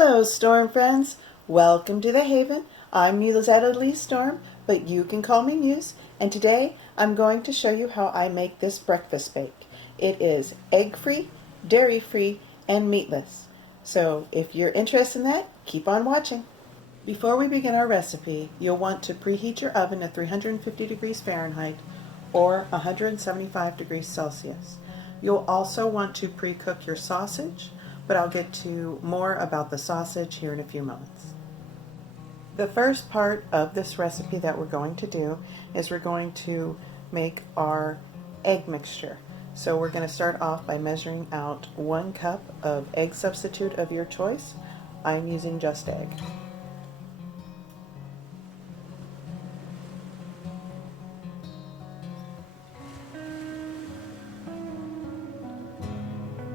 Hello, Storm friends. Welcome to the Haven. I'm Mussetta Lee Storm, but you can call me Muse. And today I'm going to show you how I make this breakfast bake. It is egg-free, dairy-free, and meatless. So if you're interested in that, keep on watching. Before we begin our recipe, you'll want to preheat your oven at 350 degrees Fahrenheit or 175 degrees Celsius. You'll also want to pre-cook your sausage, but I'll get to more about the sausage here in a few moments. The first part of this recipe that we're going to do is we're going to make our egg mixture. So we're going to start off by measuring out 1 cup of egg substitute of your choice. I'm using Just Egg.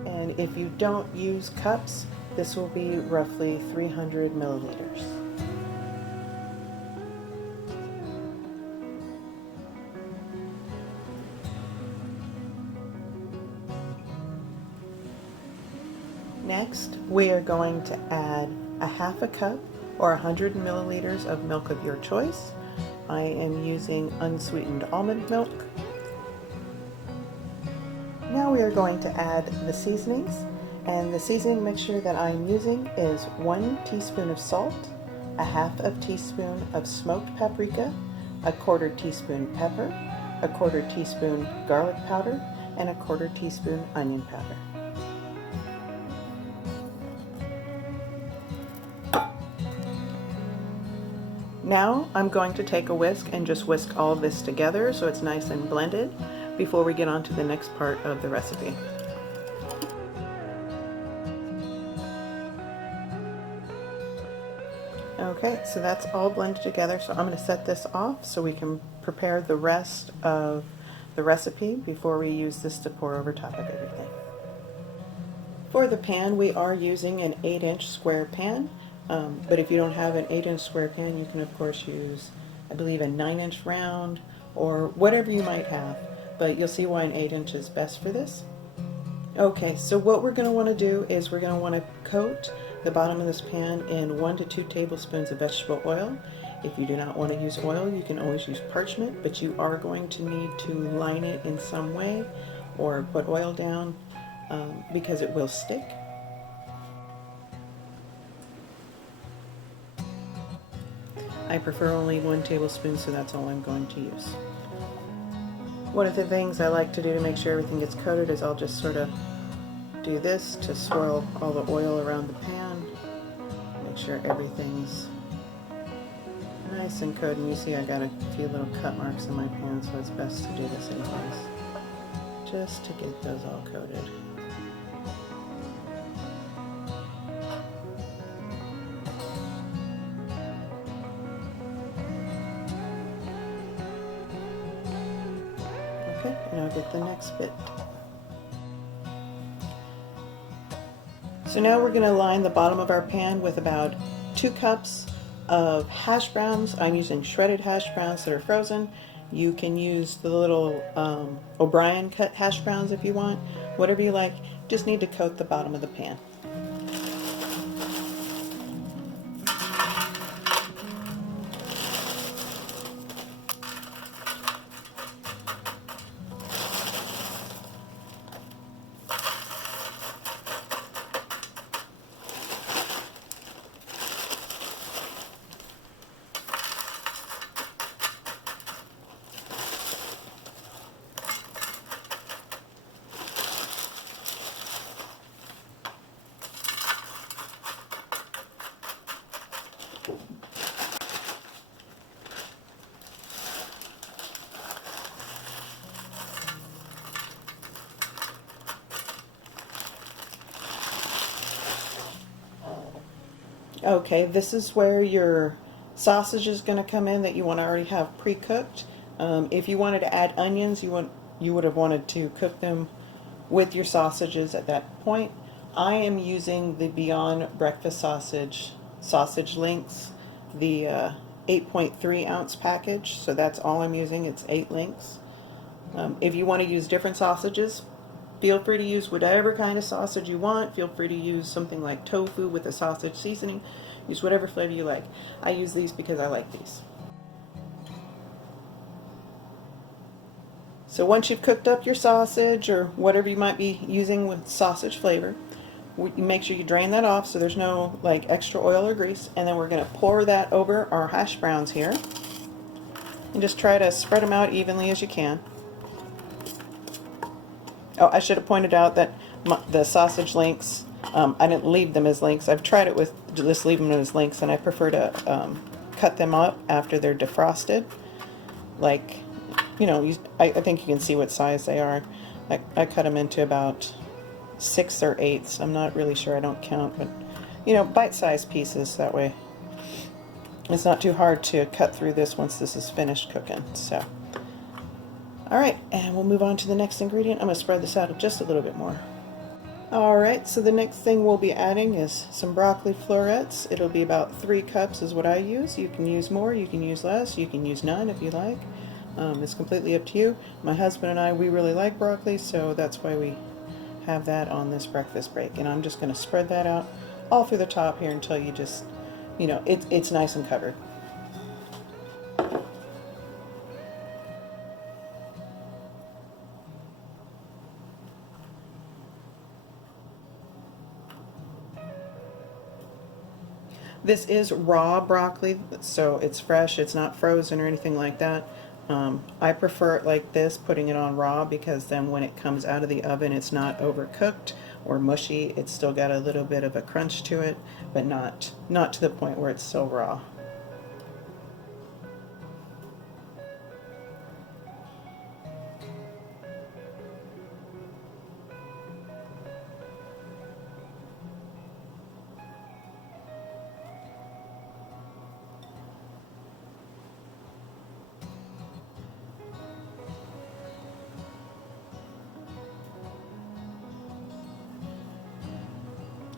And if you don't use cups, this will be roughly 300 milliliters. Next, we are going to add a half a cup or 100 milliliters of milk of your choice. I am using unsweetened almond milk. Now we are going to add the seasonings, and the seasoning mixture that I'm using is 1 teaspoon of salt, a half of teaspoon of smoked paprika, a 1/4 teaspoon pepper, a 1/4 teaspoon garlic powder, and a 1/4 teaspoon onion powder. Now I'm going to take a whisk and just whisk all of this together so it's nice and blended before we get on to the next part of the recipe. Okay, so that's all blended together, so I'm going to set this off so we can prepare the rest of the recipe before we use this to pour over top of everything. For the pan, we are using an 8-inch square pan, but if you don't have an 8-inch square pan, you can of course use, I believe, a 9-inch round or whatever you might have, but you'll see why an 8-inch is best for this. Okay, so what we're going to want to do is we're going to want to coat the bottom of this pan in 1 to 2 tablespoons of vegetable oil. If you do not want to use oil, you can always use parchment, but you are going to need to line it in some way or put oil down because it will stick. I prefer only 1 tablespoon, so that's all I'm going to use. One of the things I like to do to make sure everything gets coated is I'll just sort of do this to swirl all the oil around the pan. Make sure everything's nice and coated. And you see I got a few little cut marks in my pan, so it's best to do this anyways, just to get those all coated. Okay, and I'll get the next bit. So now we're going to line the bottom of our pan with about 2 cups of hash browns. I'm using shredded hash browns that are frozen. You can use the little O'Brien cut hash browns if you want. Whatever you like, just need to coat the bottom of the pan. Okay, this is where your sausage is going to come in that you want to already have pre-cooked. If you wanted to add onions, you would have wanted to cook them with your sausages at that point. I am using the Beyond Breakfast sausage links, the 8.3 ounce package, so that's all I'm using. It's 8 links. If you want to use different sausages, Feel free to use whatever kind of sausage you want. Feel free to use something like tofu with a sausage seasoning. Use whatever flavor you like. I use these because I like these. So once you've cooked up your sausage or whatever you might be using with sausage flavor, make sure you drain that off so there's no like extra oil or grease, and then we're going to pour that over our hash browns here and just try to spread them out evenly as you can. Oh, I should have pointed out that the sausage links, I didn't leave them as links. I've tried it with just leaving them as links, and I prefer to cut them up after they're defrosted. Like, you know, I think you can see what size they are. I cut them into about 6 or 8. I'm not really sure, I don't count, but you know, bite-sized pieces, that way it's not too hard to cut through this once this is finished cooking. So alright, and we'll move on to the next ingredient. I'm going to spread this out just a little bit more. Alright, so the next thing we'll be adding is some broccoli florets. It'll be about 3 cups is what I use. You can use more, you can use less, you can use none if you like. It's completely up to you. My husband and I, we really like broccoli, so that's why we have that on this breakfast break. And I'm just going to spread that out all through the top here until you just, you know, it's nice and covered. This is raw broccoli, so it's fresh, it's not frozen or anything like that. I prefer it like this, putting it on raw, because then when it comes out of the oven it's not overcooked or mushy. It's still got a little bit of a crunch to it, but not to the point where it's so raw.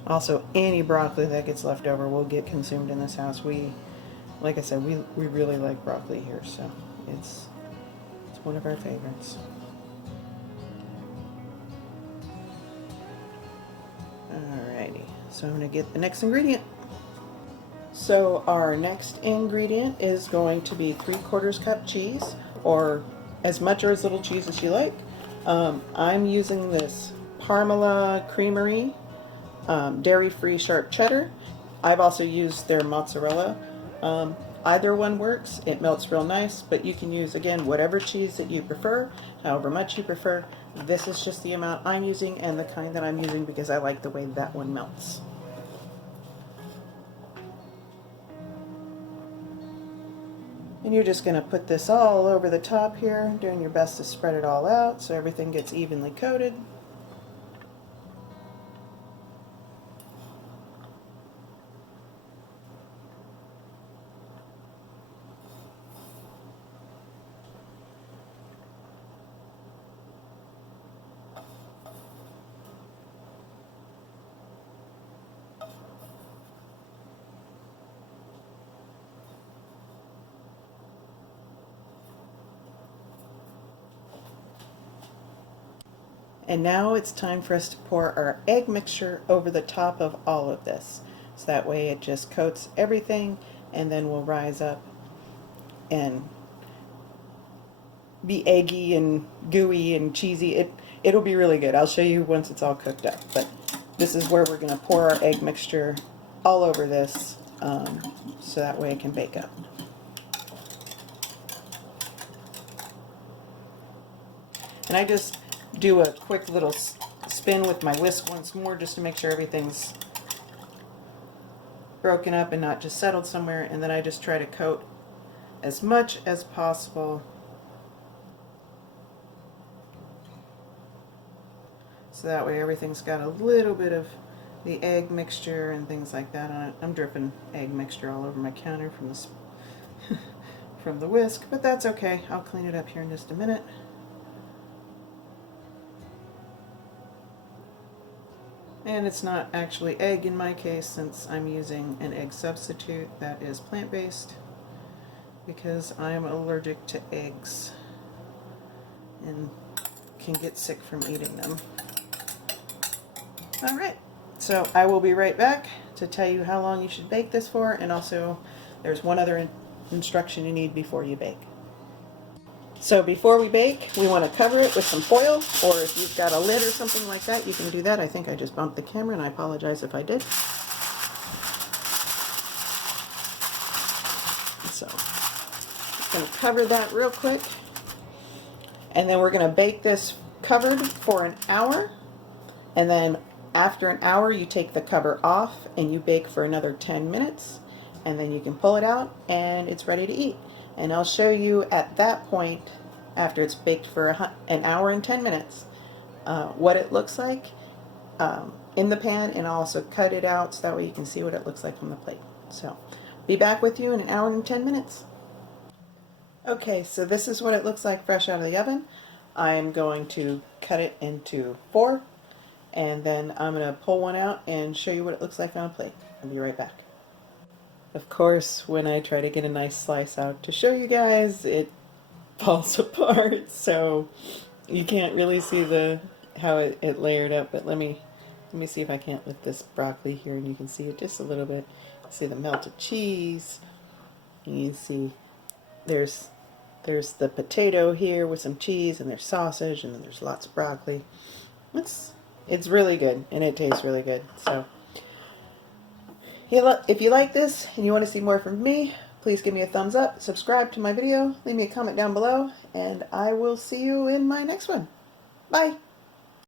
Also, any broccoli that gets left over will get consumed in this house. Like I said, we really like broccoli here, so it's one of our favorites. Alrighty, so I'm going to get the next ingredient. So our next ingredient is going to be 3/4 cup cheese, or as much or as little cheese as you like. I'm using this Parmela Creamery dairy-free sharp cheddar. I've also used their mozzarella. Either one works. It melts real nice, but you can use, again, whatever cheese that you prefer, however much you prefer. This is just the amount I'm using and the kind that I'm using because I like the way that one melts. And you're just going to put this all over the top here, doing your best to spread it all out so everything gets evenly coated. And now it's time for us to pour our egg mixture over the top of all of this. So that way it just coats everything and then will rise up and be eggy and gooey and cheesy. It'll be really good. I'll show you once it's all cooked up. But this is where we're going to pour our egg mixture all over this so that way it can bake up. And I just do a quick little spin with my whisk once more just to make sure everything's broken up and not just settled somewhere, and then I just try to coat as much as possible so that way everything's got a little bit of the egg mixture and things like that on it. I'm dripping egg mixture all over my counter from the from the whisk, but that's okay. I'll clean it up here in just a minute. And it's not actually egg in my case, since I'm using an egg substitute that is plant-based, because I'm allergic to eggs and can get sick from eating them. All right, so I will be right back to tell you how long you should bake this for, and also there's one other instruction you need before you bake. So before we bake, we want to cover it with some foil, or if you've got a lid or something like that, you can do that. I think I just bumped the camera, and I apologize if I did. So just going to cover that real quick, and then we're going to bake this covered for an hour, and then after an hour you take the cover off and you bake for another 10 minutes, and then you can pull it out and it's ready to eat. And I'll show you at that point, after it's baked for an hour and 10 minutes, what it looks like in the pan, and I'll also cut it out so that way you can see what it looks like on the plate. So be back with you in an hour and 10 minutes. Okay, so this is what it looks like fresh out of the oven. I'm going to cut it into 4, and then I'm going to pull one out and show you what it looks like on a plate. I'll be right back. Of course, when I try to get a nice slice out to show you guys, it falls apart, so you can't really see how it layered up. But let me see if I can't lift this broccoli here, and you can see it just a little bit. See the melted cheese. You see there's the potato here with some cheese, and there's sausage, and then there's lots of broccoli. It's really good, and it tastes really good. So if you like this and you want to see more from me, please give me a thumbs up, subscribe to my video, leave me a comment down below, and I will see you in my next one. Bye!